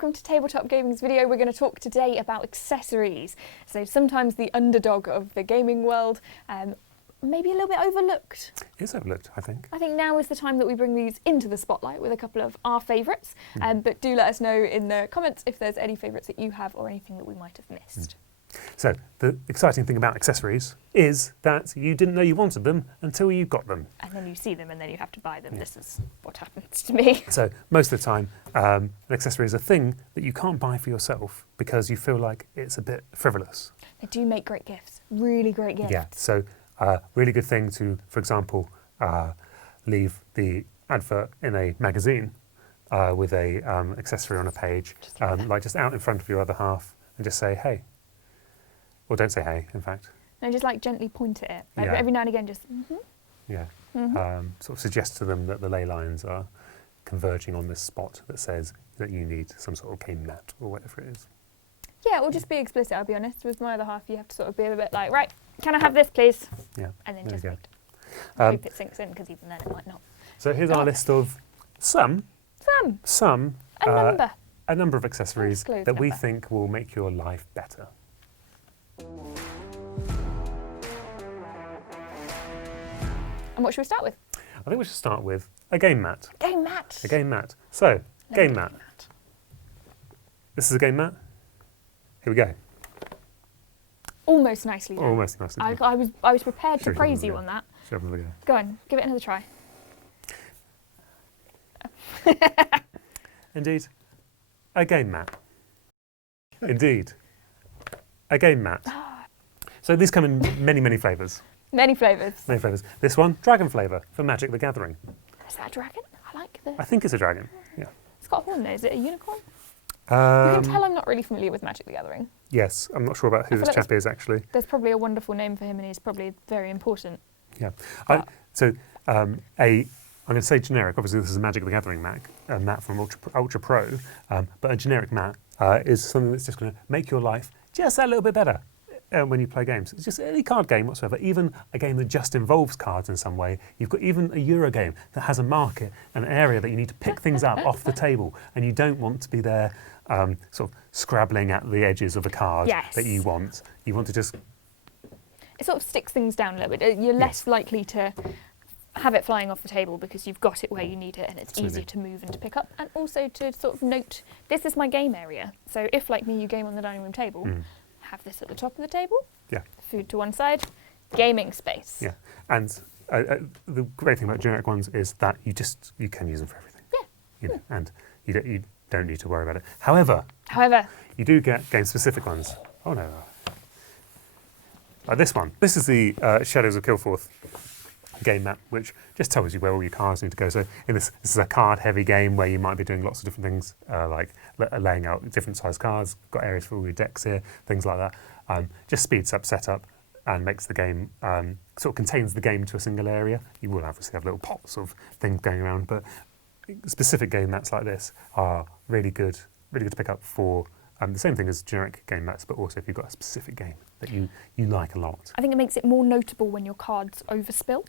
welcome to Tabletop Gaming's video. We're going to talk today about accessories. So sometimes the underdog of the gaming world, maybe a little bit overlooked. It is overlooked, I think. I think now is the time that we bring these into the spotlight with a couple of our favourites. But do let us know in the comments if there's any favourites that you have or anything that we might have missed. So the exciting thing about accessories is that you didn't know you wanted them until you got them. And then you see them and then you have to buy them. This is what happens to me. So most of the time, an accessory is a thing that you can't buy for yourself because you feel like it's a bit frivolous. They do make great gifts, really great gifts. Yeah, so really good thing to, for example, leave the advert in a magazine with a accessory on a page, like just out in front of your other half and just say, hey. Or don't say hey, in fact. No, just like gently point at it. Like every now and again, just Yeah. Sort of suggest to them that the ley lines are converging on this spot that says that you need some sort of game mat or whatever it is. Yeah, or just be explicit, I'll be honest. With my other half, you have to sort of be a bit like, right, can I have this, please? Yeah. And then just wait. Hope it sinks in, because even then it might not. So here's our list of a number of accessories that we think will make your life better. And what should we start with? I think we should start with a game mat. Game mat. A game mat. So, game mat. This is a game mat. Here we go. Almost nicely done. Almost nicely done. I was prepared to praise you on that. Should have another go. Go on, give it another try. Indeed. A game mat. Indeed. A game mat. So these come in many, many flavours. Many flavours. Many flavours. This one, dragon flavour for Magic the Gathering. Is that a dragon? I like this. I think it's a dragon, yeah. It's got a horn there. Is it a unicorn? You can tell I'm not really familiar with Magic the Gathering. Yes, I'm not sure about who this chap is actually. There's probably a wonderful name for him and he's probably very important. Yeah. I'm going to say generic. Obviously, this is a Magic the Gathering mat from Ultra Pro, but a generic mat is something that's just going to make your life just a little bit better when you play games. It's just any card game whatsoever, even a game that just involves cards in some way. You've got even a Euro game that has a market, an area that you need to pick things up off the table, and you don't want to be there sort of scrabbling at the edges of a card that you want. You want to just... It sort of sticks things down a little bit. You're less likely to have it flying off the table because you've got it where you need it and it's easier to move and to pick up, and also to sort of note, this is my game area. So if, like me, you game on the dining room table, have this at the top of the table, food to one side, gaming space. Yeah, and the great thing about generic ones is that you can use them for everything. Yeah. And you don't need to worry about it. However, you do get game-specific ones. Oh no. Like this one. This is the Shadows of Kilforth game mat, which just tells you where all your cards need to go. So this is a card-heavy game where you might be doing lots of different things, like laying out different size cards, got areas for all your decks here, things like that. Just speeds up setup and makes the game, sort of contains the game to a single area. You will obviously have little pots of things going around, but specific game mats like this are really good to pick up for the same thing as generic game mats, but also if you've got a specific game that you like a lot. I think it makes it more notable when your cards overspill.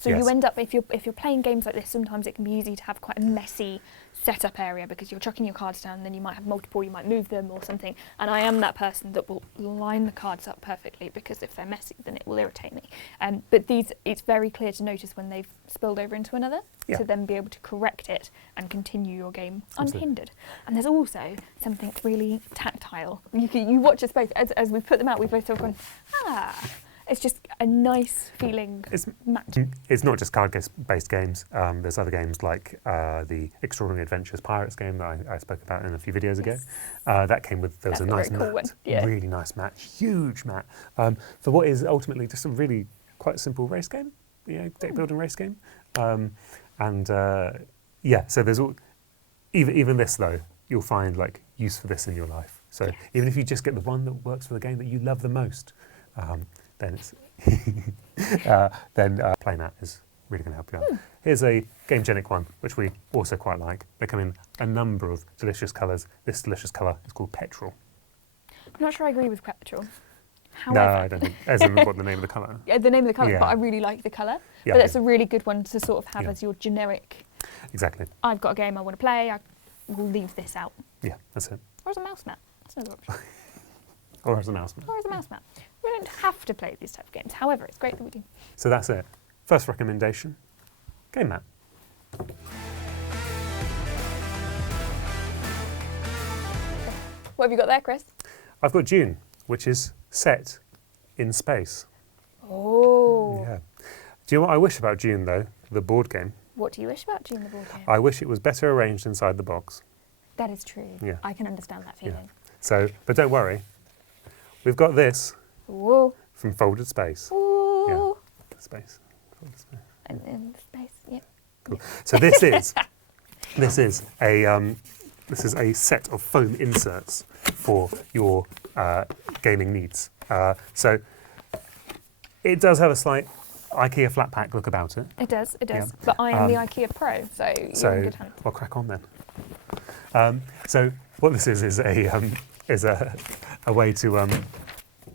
So you end up, if you're playing games like this, sometimes it can be easy to have quite a messy setup area because you're chucking your cards down and then you might have multiple, you might move them or something. And I am that person that will line the cards up perfectly because if they're messy, then it will irritate me. But these, it's very clear to notice when they've spilled over into another, to then be able to correct it and continue your game unhindered. And there's also something really tactile. You watch us both, as we put them out, we've both sort of gone, it's just a nice feeling mat. It's not just card-based games. There's other games like the Extraordinary Adventures Pirates game that I spoke about in a few videos ago. That came with, there was a nice mat, really nice mat, huge mat, for what is ultimately just a really quite simple race game, deck building race game. So there's even this though, you'll find like use for this in your life. So even if you just get the one that works for the game that you love the most, then it's playmat is really going to help you out. Here's a Gamegenic one, which we also quite like. They come in a number of delicious colours. This delicious colour is called Petrol. I'm not sure I agree with Petrol. However, no, I don't think. As in what the name of the colour? Yeah, the name of the colour, but I really like the colour. But it's a really good one to sort of have as your generic. Exactly. I've got a game I want to play. we'll leave this out. Yeah, that's it. Or as a mouse mat. That's another option. Or as a mouse mat. Or as a mouse mat. We don't have to play these type of games. However, it's great that we do. So that's it. First recommendation, game mat. What have you got there, Chris? I've got Dune, which is set in space. Oh. Yeah. Do you know what I wish about Dune, though, the board game? What do you wish about Dune the board game? I wish it was better arranged inside the box. That is true. Yeah. I can understand that feeling. Yeah. So, but don't worry. We've got this Ooh. from Folded Space. Ooh. Yeah. Space. Folded Space. And in space, yeah. Cool. So this is a set of foam inserts for your gaming needs. So it does have a slight IKEA flat pack look about it. It does. Yeah. But I am the IKEA Pro, so you're in good hands. Well, crack on then. So what this is a way to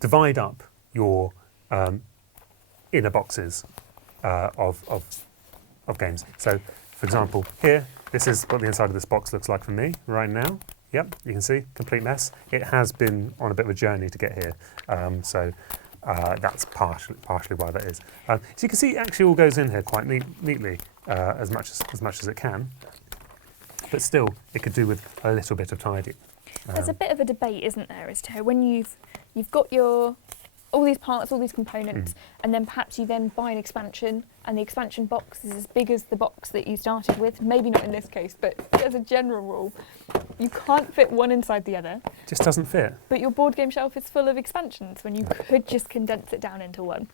divide up your inner boxes of games. So, for example, here, this is what the inside of this box looks like for me right now. Yep, you can see, complete mess. It has been on a bit of a journey to get here, so that's partially why that is. So you can see, it actually all goes in here quite neatly, as much as it can. But still, it could do with a little bit of tidying. There's a bit of a debate, isn't there, as to when you've got all these parts, all these components, and then perhaps you then buy an expansion, and the expansion box is as big as the box that you started with. Maybe not in this case, but as a general rule, you can't fit one inside the other. Just doesn't fit. But your board game shelf is full of expansions when you could just condense it down into one.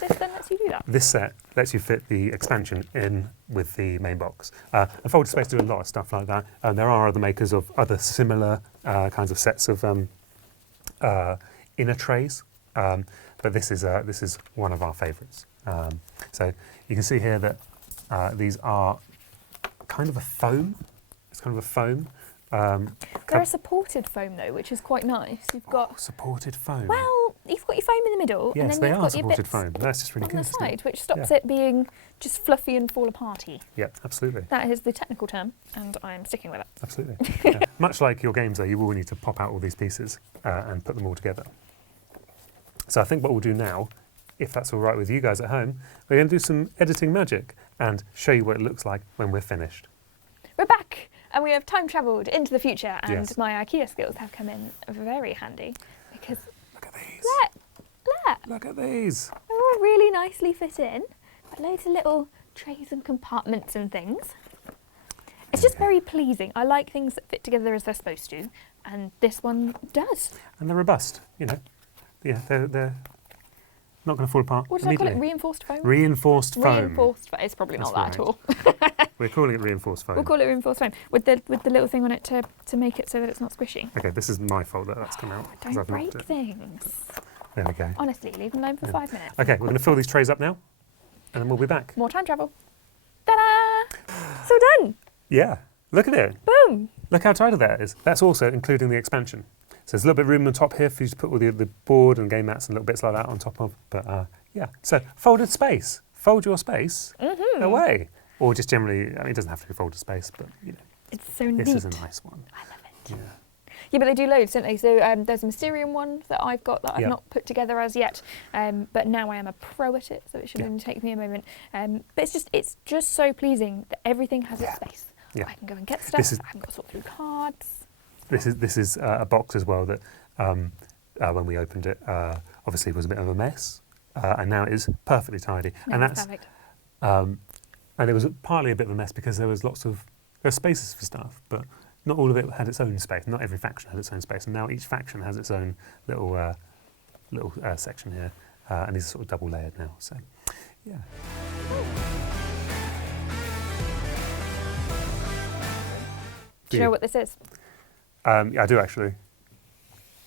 This then lets you do that. This set lets you fit the expansion in with the main box. And Folded Space do a lot of stuff like that. There are other makers of other similar kinds of sets of inner trays. But this is one of our favourites. So you can see here that these are kind of a foam. It's kind of a foam. They're a supported foam though, which is quite nice. You've got supported foam. Well, you've got your foam in the middle, Yes, and then they you've are got your supported bits foam. That's just really on good. the side, which stops Yeah. it being just fluffy and fall aparty. Yeah, absolutely. That is the technical term, and I'm sticking with it. Absolutely. Yeah. Much like your games, though, you will need to pop out all these pieces and put them all together. So I think what we'll do now, if that's all right with you guys at home, we're going to do some editing magic and show you what it looks like when we're finished. We're back, and we have time travelled into the future, and Yes. my IKEA skills have come in very handy because Look at these. look, Look at these. they're all really nicely fit in. Got loads of little trays and compartments and things. It's just very pleasing. I like things that fit together as they're supposed to, and this one does. And they're robust, you know. Yeah, they're not going to fall apart What did I call immediately. it? Reinforced foam? Reinforced foam. Reinforced foam. It's probably That's not that right. at all. We're calling it reinforced foam. We'll call it reinforced foam with the little thing on it to make it so that it's not squishy. Okay, this is my fault that that's come out. 'cause Don't I've knocked break it. things. There we go. Honestly, leave them alone for 5 minutes. Okay, we're going to fill these trays up now, and then we'll be back. More time travel. Ta-da! So done. Yeah, look at it. Boom. Look how tidy that is. That's also including the expansion. So there's a little bit of room on top here for you to put all the board and game mats and little bits like that on top of. But yeah, so folded space. Fold your space away. Or just generally, I mean, it doesn't have to be folded space, but you know, It's so neat. this is a nice one. I love it. Yeah. Yeah, but they do loads, don't they? So there's a Mysterium one that I've got that I've Yeah. not put together as yet, but now I am a pro at it, so it should Yeah. only take me a moment. But it's just so pleasing that everything has its space. Yeah. I can go and get stuff. This is- I haven't got to sort through cards. This is a box as well that when we opened it, obviously was a bit of a mess, and now it is perfectly tidy. No, and it's that's perfect. and it was partly a bit of a mess because there was spaces for stuff, but not all of it had its own space. Not every faction had its own space, and now each faction has its own little section here, and these are sort of double layered now. So, yeah. Do you know what this is? Yeah, I do actually.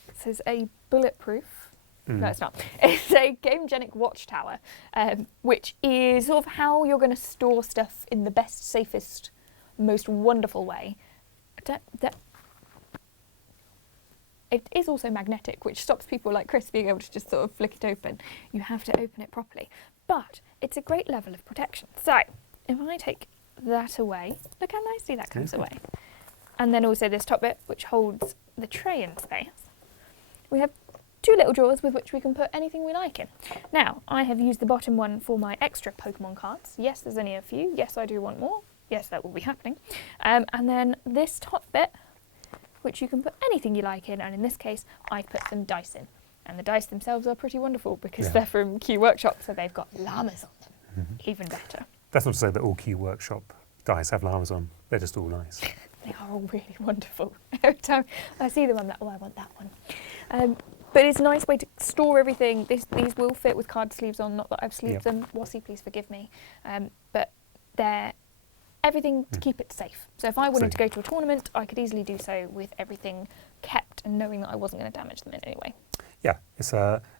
This is a bulletproof. Mm. No, it's not. It's a Gamegenic WATCHTOWER, which is sort of how you're going to store stuff in the best, safest, most wonderful way. It is also magnetic, which stops people like Chris being able to just sort of flick it open. You have to open it properly. But it's a great level of protection. So if I take that away, look how nicely that comes away. And then also this top bit, which holds the tray in space. We have 2 little drawers with which we can put anything we like in. Now, I have used the bottom one for my extra Pokemon cards. Yes, there's only a few. Yes, I do want more. Yes, that will be happening. And then this top bit, which you can put anything you like in, and in this case, I put some dice in. And the dice themselves are pretty wonderful because they're from Q Workshop, so they've got llamas on them. Even better. That's not to say that all Q Workshop dice have llamas on. They're just all nice. They are all really wonderful. Every time I see them, I'm like, oh, I want that one. But it's a nice way to store everything. These will fit with card sleeves on, not that I've sleeved them. Wassy, please forgive me. But they're everything to keep it safe. So if I wanted to go to a tournament, I could easily do so with everything kept and knowing that I wasn't going to damage them in any way. Yeah, it's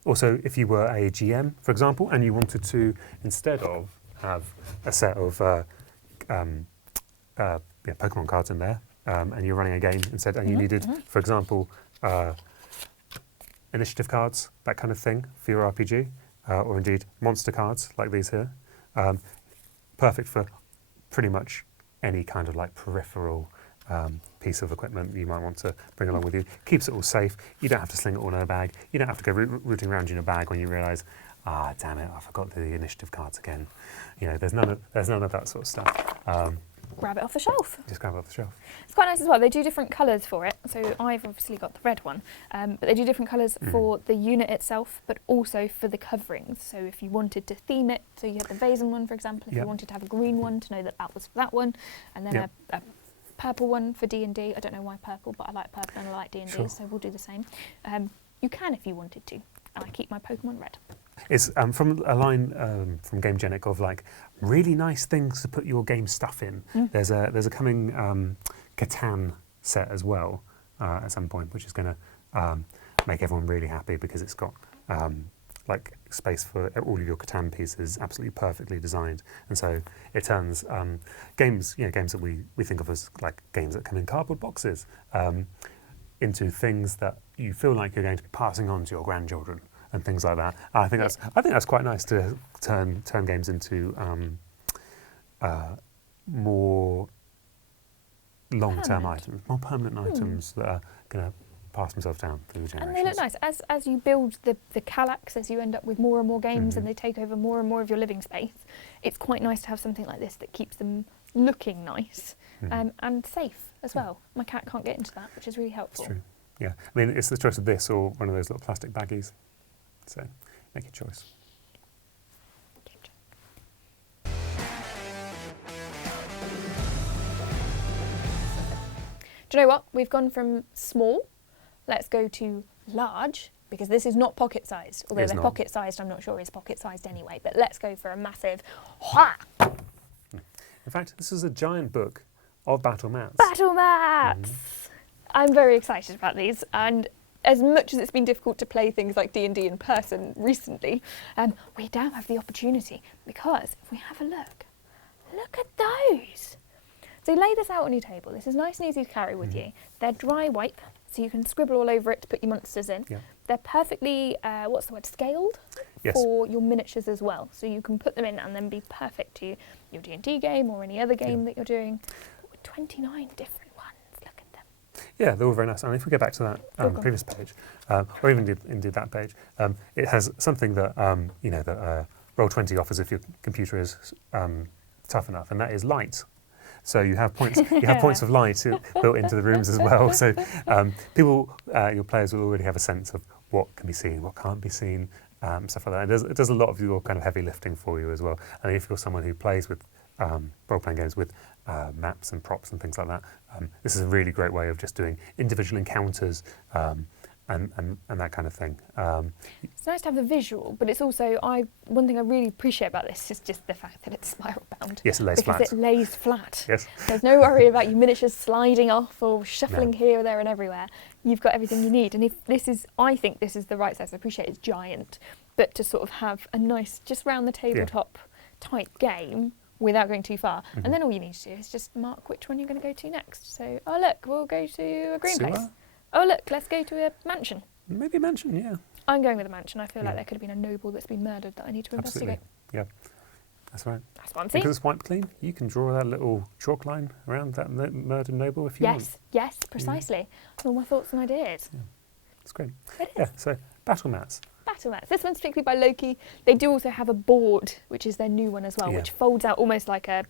also if you were a GM, for example, and you wanted to, instead of have a set of Pokemon cards in there, and you're running a game instead, and you needed, for example, initiative cards, that kind of thing for your RPG, or indeed monster cards like these here. Perfect for pretty much any kind of like peripheral piece of equipment you might want to bring along with you. Keeps it all safe. You don't have to sling it all in a bag. You don't have to go rooting around in a bag when you realise, damn it, I forgot the initiative cards again. You know, there's none of that sort of stuff. Grab it off the shelf. Just grab it off the shelf. It's quite nice as well. They do different colours for it. So I've obviously got the red one, but they do different colours for the unit itself, but also for the coverings. So if you wanted to theme it, so you had the Vazen one, for example, if you wanted to have a green one to know that that was for that one, and then a purple one for D&D. I don't know why purple, but I like purple and I like D&D, so we'll do the same. You can if you wanted to, and I keep my Pokemon red. It's from a line from Gamegenic of like really nice things to put your game stuff in. There's a coming Catan set as well at some point, which is going to make everyone really happy because it's got like space for all of your Catan pieces, absolutely perfectly designed, and so it turns games that we think of as like games that come in cardboard boxes into things that you feel like you're going to be passing on to your grandchildren and things like that. I think that's quite nice to turn games into more long-term items, more permanent items that are going to pass themselves down through generations. And they look nice. As you build the Kallax, as you end up with more and more games and they take over more and more of your living space, it's quite nice to have something like this that keeps them looking nice and safe as well. My cat can't get into that, which is really helpful. That's true. Yeah. I mean, it's the choice of this or one of those little plastic baggies. So make your choice. Do you know what? We've gone from small, let's go to large, because this is not pocket-sized. Although they're pocket-sized, I'm not sure is pocket-sized anyway, but let's go for a massive wha! In fact, this is a giant book of BATTLEMATS. BATTLEMATS! I'm very excited about these, and as much as it's been difficult to play things like D&D in person recently, we now have the opportunity, because if we have a look at those! So you lay this out on your table. This is nice and easy to carry with you. They're dry wipe, so you can scribble all over it to put your monsters in. Yeah. They're perfectly, scaled for your miniatures as well. So you can put them in and then be perfect to your D&D game or any other game that you're doing. But with 29 different ones, look at them. Yeah, they're all very nice. And if we go back to that previous page, or even indeed that page, it has something that that Roll20 offers if your computer is tough enough, and that is light. So you have points. You have points of light built into the rooms as well. So your players will already have a sense of what can be seen, what can't be seen, stuff like that. It does a lot of your kind of heavy lifting for you as well. And if you're someone who plays with role-playing games with maps and props and things like that, this is a really great way of just doing individual encounters and that kind of thing. It's nice to have the visual, but it's also, one thing I really appreciate about this is just the fact that it's spiral bound. Yes, it lays flat. Because it lays flat. Yes. There's no worry about your miniatures sliding off or shuffling here, there and everywhere. You've got everything you need. And I think this is the right size. I appreciate it's giant, but to sort of have a nice, just round the tabletop type game without going too far. And then all you need to do is just mark which one you're going to go to next. So, oh look, we'll go to a green place. Oh look, let's go to a mansion. Maybe a mansion, yeah. I'm going with a mansion. I feel like there could have been a noble that's been murdered that I need to investigate. Yeah. That's right. That's what I'm saying. Because it's wiped clean, you can draw that little chalk line around that murdered noble if you want. Yes, precisely. All my thoughts and ideas. Yeah. It's great. It is. Yeah, so BattleMats. BattleMats. This one's strictly by Loki. They do also have a board, which is their new one as well, which folds out almost like a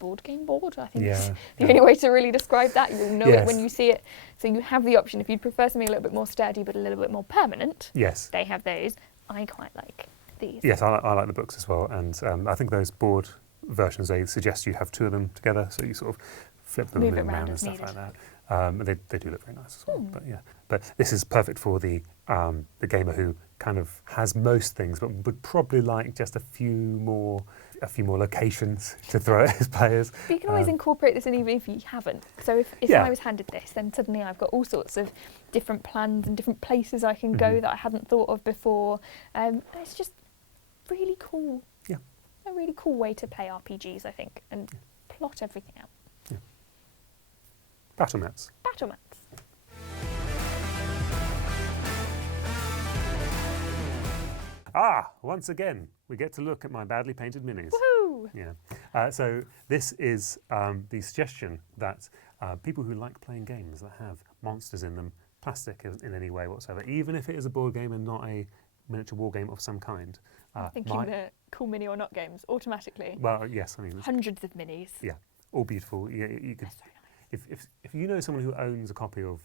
board game board, I think is the only way to really describe that. You'll know it when you see it. So you have the option, if you'd prefer something a little bit more sturdy but a little bit more permanent, they have those. I quite like these. Yes, I like the books as well, and I think those board versions, they suggest you have two of them together, so you sort of flip them Move around and as stuff needed. like that. They do look very nice as well. But this is perfect for the gamer who kind of has most things, but would probably like just a few more locations to throw at his players. But you can always incorporate this in even if you haven't. So if I was handed this, then suddenly I've got all sorts of different plans and different places I can go that I hadn't thought of before. It's just really cool. Yeah. A really cool way to play RPGs, I think, and plot everything out. Yeah. BattleMats. BattleMats. Once again, we get to look at my badly painted minis. Woohoo! Yeah. So this is the suggestion that people who like playing games that have monsters in them, plastic in any way whatsoever, even if it is a board game and not a miniature war game of some kind. I'm thinking the cool mini or not games automatically. Well, yes, I mean hundreds of minis. Yeah, all beautiful. You could, so nice. If you know someone who owns a copy of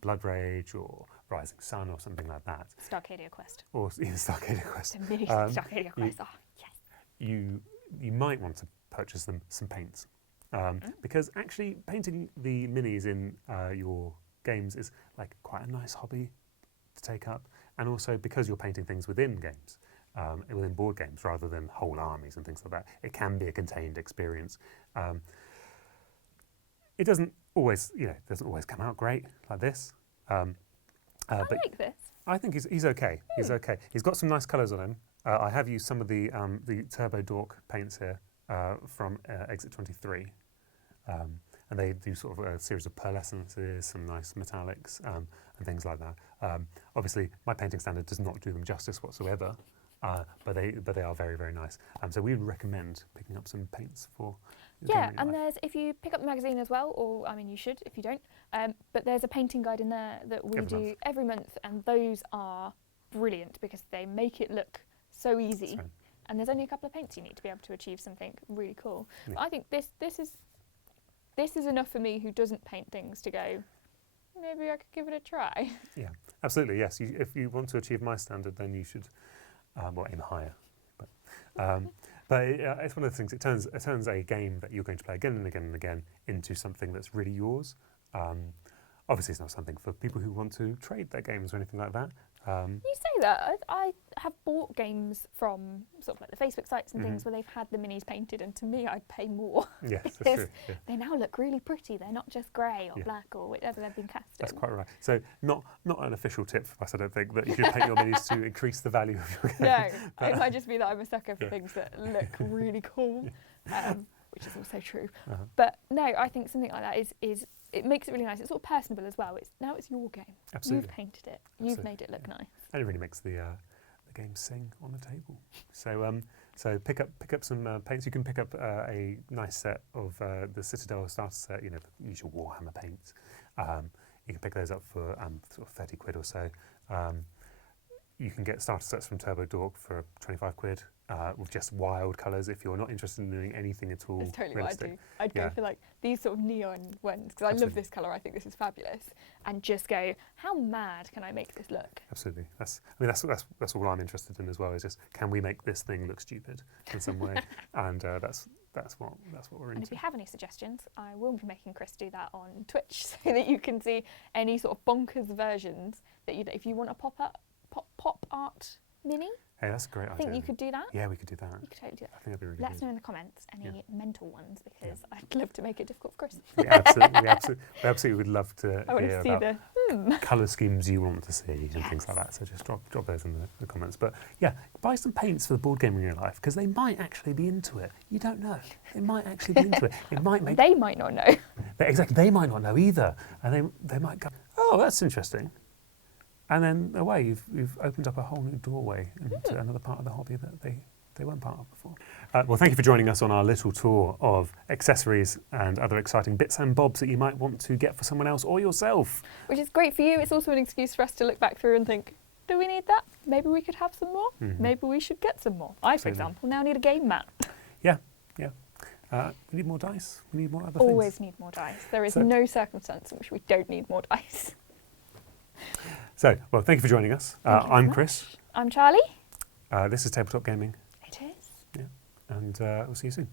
Blood Rage or Rising Sun or something like that, Starcadia Quest. Or even Starcadia Quest. The mini Starcadia Quest. Yes. You might want to purchase them some paints because actually painting the minis in your games is like quite a nice hobby to take up, and also because you're painting things within games, within board games rather than whole armies and things like that, it can be a contained experience. It doesn't always come out great like this. I like this. I think he's okay. He's okay. He's got some nice colours on him. I have used some of the Turbo Dork paints here from Exit 23. And they do sort of a series of pearlescences, some nice metallics, and things like that. Obviously, my painting standard does not do them justice whatsoever, but they are very, very nice. So we would recommend picking up some paints for Yeah, and if you pick up the magazine as well, or I mean you should if you don't, but there's a painting guide in there that we do every month, and those are brilliant because they make it look so easy. And there's only a couple of paints you need to be able to achieve something really cool. Yeah. But I think this is enough for me who doesn't paint things to go, maybe I could give it a try. Yeah, absolutely, yes. If you want to achieve my standard, then you should aim higher. But it's one of the things, it turns a game that you're going to play again and again and again into something that's really yours. Obviously, it's not something for people who want to trade their games or anything like that. You say that. I have bought games from sort of like the Facebook sites and things where they've had the minis painted, and to me, I'd pay more. Yes, that's true. Yeah. They now look really pretty. They're not just grey or black or whatever they've been cast in. That's quite right. So not an official tip for us, I don't think, that you should paint your minis to increase the value of your game. No, it might just be that I'm a sucker for things that look really cool, which is also true. But no, I think something like that is it makes it really nice. It's sort of personable as well. Now it's your game. Absolutely. You've painted it. You've made it look nice. And it really makes the game sing on the table. So pick up some paints. You can pick up a nice set of the Citadel starter set. You know, the usual Warhammer paints. You can pick those up for sort of 30 quid or so. You can get starter sets from Turbo Dork for 25 quid. With just wild colours if you're not interested in doing anything at all. That's totally what I'd do. I'd go for like these sort of neon ones because I love this colour. I think this is fabulous, and just go, how mad can I make this look? Absolutely. That's all I'm interested in as well. Is just, can we make this thing look stupid in some way? And that's what we're into. And if you have any suggestions, I will be making Chris do that on Twitch so that you can see any sort of bonkers versions that if you want a pop art mini. Hey, that's a great idea. I think you could do that. Yeah, we could do that. You could totally do that. I think that'd be really Let us good. know in the comments any mental ones because I'd love to make it difficult for Chris. We absolutely would love to hear see about colour schemes you want to see and things like that. So just drop those in the comments. But yeah, buy some paints for the board game in your life because they might actually be into it. You don't know. They might actually be into it. It might make. They might not know. Exactly. They might not know either, and they might go, "Oh, that's interesting." And then away, you've opened up a whole new doorway into another part of the hobby that they they weren't part of before. Well, thank you for joining us on our little tour of accessories and other exciting bits and bobs that you might want to get for someone else or yourself. Which is great for you. It's also an excuse for us to look back through and think, do we need that? Maybe we could have some more. Maybe we should get some more. I, for example, now need a game mat. Yeah. We need more dice. We need more other Always things. need more dice. There is no circumstance in which we don't need more dice. So, well, thank you for joining us. I'm Chris. I'm Charlie. This is Tabletop Gaming. It is. Yeah. And we'll see you soon.